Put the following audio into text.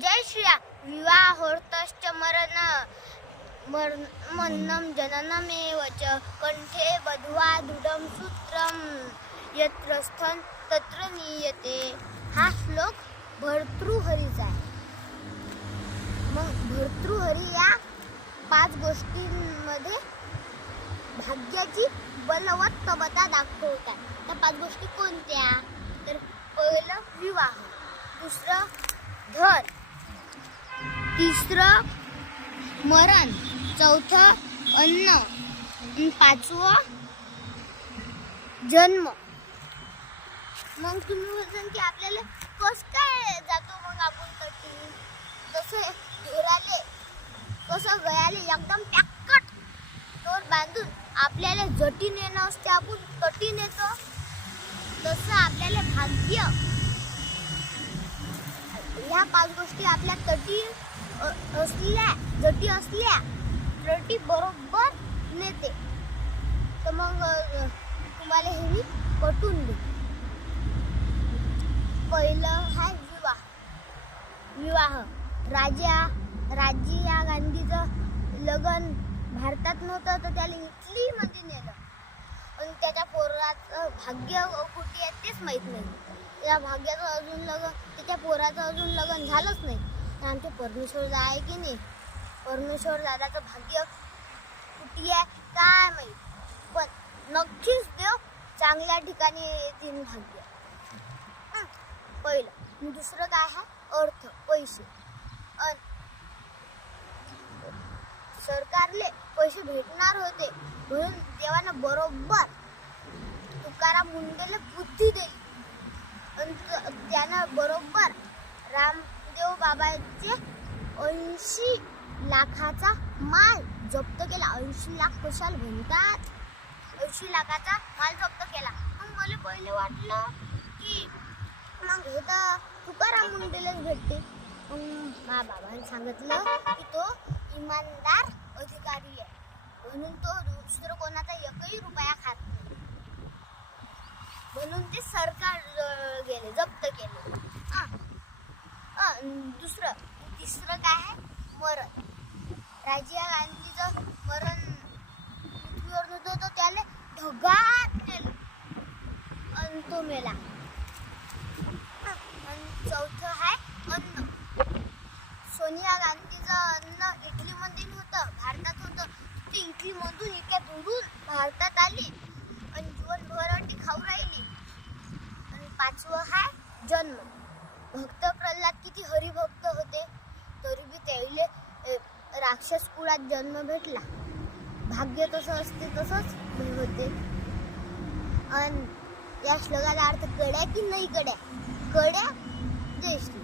जय श्रीराम. विवाहोर्तश्च मरणं जननमेव च कंठे बध्वा दृढं सूत्रं यत्र स्थं तत्र नीयते. हा श्लोक भर्तृहरीचा आहे. मग भर्तृहरी या 5 गोष्टींमध्ये भाग्याची बलवत्तमता दाखवतात. त्या 5 गोष्टी कोणत्या? तर पहिलं विवाह, दुसरं धन, तिसरं मरण, चौथं अन्न, 5वं जन्म. मग तुम्ही म्हणता की आपल्याला कसं काय जातो मग आपण तटी? तसं घराले कसं गयाले एकदम पॅकट तोर बांधून आपल्याला जटी नेणं असते, आपण तटी नेतो. तसं आपल्याला भाग्य ह्या 5 गोष्टी आपल्या तटी असल्या, जटी असल्या तटी बरोबर नेते. तर मग तुम्हाला हे मी पटवून दे. पहिलं आहे विवाह. राजीव गांधीचं लग्न भारतात नव्हतं तर त्याला इटलीमध्ये नेलं. आणि त्याच्या पोराचं भाग्य कुठे आहे तेच माहीत नाही. त्या भाग्याचं अजून लग्न, त्याच्या पोराचं अजून लग्न झालंच नाही. आमचे परमेश्वर दादा आहे की नाही, परमेश्वर दादाचं भाग्य कुठे आहे काय माहीत. पण नक्कीच देव चांगल्या ठिकाणी येतील भाग्य. पहिलं. दुसरं काय आहे? अर्थ, पैसे. सरकारले पैसे भेटणार होते म्हणून देवानं बरोबर तुकाराम मुंडेला बुद्धी दिली. आणि त्यानं बरोबर रामदेव बाबाचे 80 लाखाचा माल जप्त केला. 80 लाख कशाला म्हणतात? 80 लाखाचा माल जप्त केला. मग मला पहिले वाटलं की मग हे तर तुकाराम मुंडेलाच भेटते. मग माझ्या बाबाने सांगितलं की तो इमानदार अधिकारी आहे म्हणून तो दुसरं कोणाचा 1ही रुपया खात नाही. म्हणून ते सरकार गेले, जप्त केले. तिसरं काय आहे? मरण. राजीव गांधीचं मरण पृथ्वीवर नव्हतं तर त्याला ढगात नेलं आणि तो मेला. आणि चौथं आहे अन्न. सोनिया गांधीचं अन्न इटलीमध्ये नव्हतं, भारतात होतं. ती इटलीमधून इतक्या दुरून भारतात आली आणि जीवनभर खाऊ राहिली. आणि 5वं आहे जन्म. भक्त प्रल्हाद किती हरिभक्त होते तरी बी त्याला राक्षस कुळात जन्म भेटला. भाग्य तसं असते तसंच होते. आणि या श्लोकाचा अर्थ कड्या की नाही कड्या? कड्या जय श्री